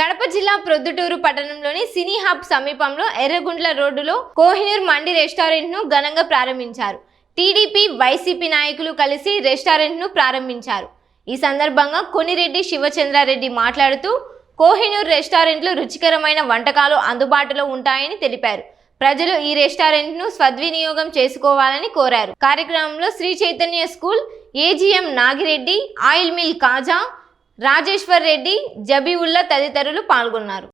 కడప జిల్లా ప్రొద్దుటూరు పట్టణంలోని సినీ హబ్ సమీపంలో ఎర్రగుంట్ల రోడ్డులో కోహినూర్ మండి రెస్టారెంట్ ను ఘనంగా ప్రారంభించారు. టీడీపీ వైసీపీ నాయకులు కలిసి రెస్టారెంట్ ను ప్రారంభించారు. ఈ సందర్భంగా కొనిరెడ్డి శివచంద్రారెడ్డి మాట్లాడుతూ కోహినూర్ రెస్టారెంట్లో రుచికరమైన వంటకాలు అందుబాటులో ఉంటాయని తెలిపారు. ప్రజలు ఈ రెస్టారెంట్ ను సద్వినియోగం చేసుకోవాలని కోరారు. కార్యక్రమంలో Sri Chaitanya school AGM Nagireddy, oil mill Kaja, Rajeshwar Reddy, Jabiulla తదితరులు పాల్గొన్నారు.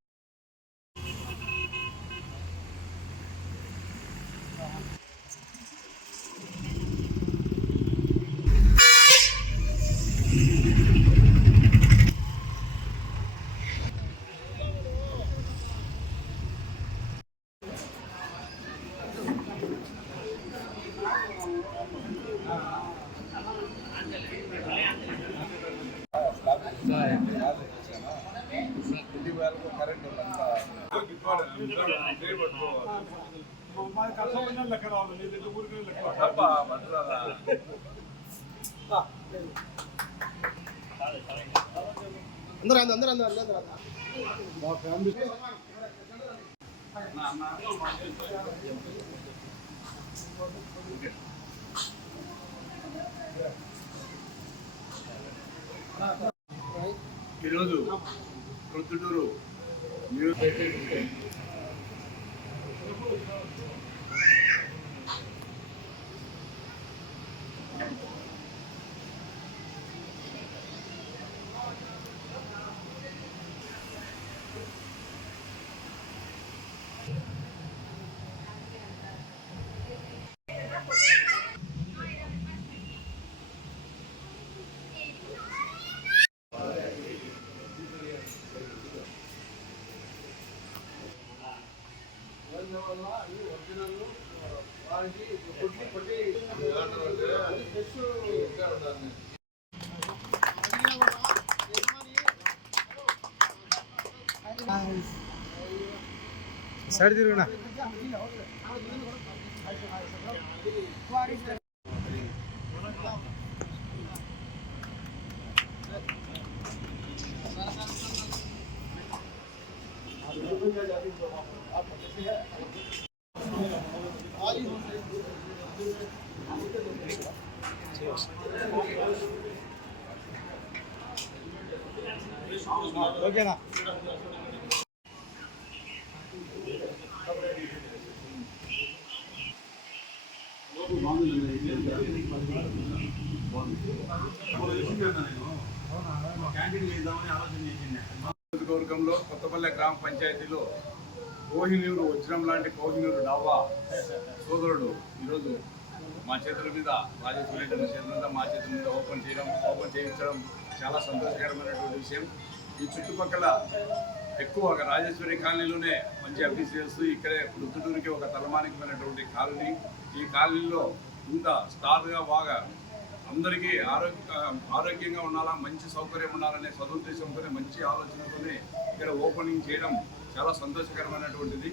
ఈరోజు ప్రొద్దుటూరు సైడ్ తిరుగునా ఓకేనా? నియోజకవర్గంలో కొత్తపల్లె గ్రామ పంచాయతీలో కోహినూరు వజ్రం లాంటి కోహినూరు డాబా సోదరుడు ఈరోజు మా చేతుల మీద రాజేశ్వర రెడ్డి చేతుల మీద మా చేతుల మీద ఓపెన్ చేయించడం చాలా సంతోషకరమైనటువంటి విషయం. ఈ చుట్టుపక్కల ఎక్కువగా రాజేశ్వరి కాలనీలోనే మంచి అఫీషియల్స్, ఇక్కడే ప్రొద్దుటూరుకి ఒక తలమానికమైనటువంటి కాలనీ. ఈ కాలనీలో ఇంత స్టార్గా బాగా అందరికీ ఆరోగ్యంగా ఉండాలా, మంచి సౌకర్యం ఉండాలనే సదుద్దేశంతోనే మంచి ఆలోచనతోనే ఇక్కడ ఓపెనింగ్ చేయడం చాలా సంతోషకరమైనటువంటిది.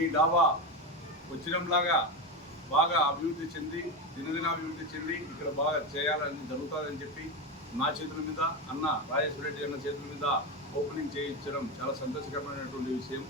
ఈ డాబా వచ్చినంలాగా బాగా అభివృద్ధి చెంది దినదినాభివృద్ధి చెంది ఇక్కడ బాగా చేయాలని జరుగుతుందని చెప్పి నా చేతుల మీద, అన్న రాజేశ్వర రెడ్డి అన్న చేతుల మీద ఓపెనింగ్ చేయించడం చాలా సంతోషకరమైనటువంటి విషయం.